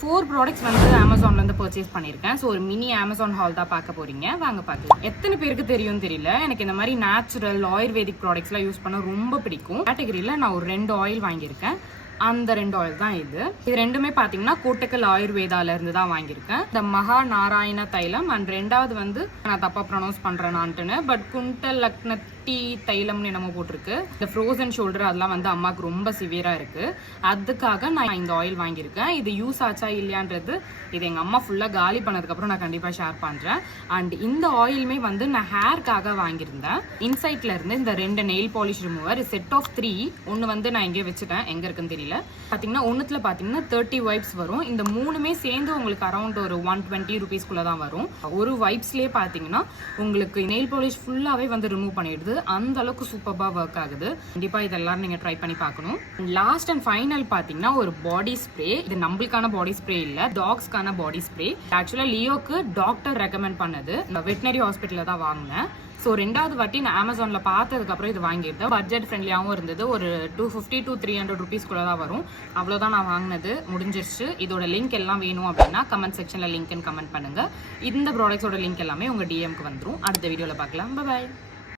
4 products வந்து அமேசான்ல இருந்து பர்ச்சேஸ் பண்ணியிருக்கேன். ஸோ ஒரு மினி அமேசான் ஹால் தான் பார்க்க போறீங்க. வாங்க பார்க்கலாம். எத்தனை பேருக்கு தெரியும் தெரியல, எனக்கு இந்த மாதிரி நேச்சுரல் ஆயுர்வேதிக் ப்ராடக்ட்ஸ்லாம் யூஸ் பண்ண ரொம்ப பிடிக்கும். கேட்டகரியில் நான் ஒரு 2 ஆயில் வாங்கியிருக்கேன். அந்த 2 ஆயில் தான் இது ரெண்டுமே பார்த்தீங்கன்னா கோட்டக்கல் ஆயுர்வேதால இருந்து தான் வாங்கியிருக்கேன். இந்த மகா நாராயண தைலம் அண்ட் 2வது வந்து நான் தப்பா ப்ரொனவுன்ஸ் பண்றேனான்ட்டுன்னு, பட் குண்டல் லக்னட்டி தைலம்னு என்னமோ போட்டிருக்கு. இந்த ஃப்ரோசன் ஷோல்டர் அதெல்லாம் வந்து அம்மாவுக்கு ரொம்ப சிவியரா இருக்கு. அதுக்காக நான் இந்த ஆயில் வாங்கியிருக்கேன். இது யூஸ் ஆச்சா இல்லையான்றது இது எங்க அம்மா ஃபுல்லா காலி பண்ணதுக்கப்புறம் நான் கண்டிப்பா ஷேர் பண்றேன். அண்ட் இந்த ஆயிலுமே வந்து நான் ஹேர்க்காக வாங்கியிருந்தேன். இன்சைட்ல இருந்து இந்த 2 nail polish remover set of 3. ஒன்று வந்து நான் எங்கேயோ வச்சுட்டேன், எங்க இருக்குன்னு தெரியல. பாத்தீங்கன்னா ஒன்னுத்துல பாத்தீங்கன்னா 30 வைப்ஸ் வரும். இந்த மூணுமே சேர்ந்து உங்களுக்கு அரௌண்ட் ஒரு 120 ருபீஸ்க்குள்ள தான் வரும். ஒரு வைப்ஸ்லயே பாத்தீங்கன்னா உங்களுக்கு நெயில் பாலிஷ் ஃபுல்லாவே வந்து ரிமூவ் பண்ணிடுது. அந்த அளவுக்கு சூப்பர்பா ஒர்க் ஆகுது. கண்டிப்பா இதெல்லாம் நீங்க ட்ரை பண்ணி பார்க்கணும். லாஸ்ட் அண்ட் ஃபைனல் பாத்தீங்கன்னா ஒரு பாடி ஸ்ப்ரே. இது நம்மளுக்கான பாடி ஸ்ப்ரே இல்ல, டாக்ஸ்க்கான பாடி ஸ்ப்ரே. ஆக்சுவலா லியோக்கு டாக்டர் ரெக்கமெண்ட் பண்ணது. வெட்டினரி ஹாஸ்பிட்டல்ல தான் வாங்கினேன். ஸோ 2வது வாட்டி நான் அமேசானில் பார்த்ததுக்கு அப்புறம் இது வாங்கிட்டேன். பட்ஜெட் ஃப்ரெண்ட்லியாகவும் இருந்தது. ஒரு 250 to 300 ருபீஸ்க்குள்ள தான் வரும். அவ்வளோதான் நான் வாங்கினது, முடிஞ்சிருச்சு. இதோட லிங்க் எல்லாம் வேணும் அப்படின்னா கமெண்ட் செக்ஷனில் லிங்க்னு கமெண்ட் பண்ணுங்க. இந்த ப்ராடக்ட்ஸோட லிங்க் எல்லாமே உங்கள் டிஎம்க்கு வந்துடும். அடுத்த வீடியோவில் பார்க்கலாம். பாய்.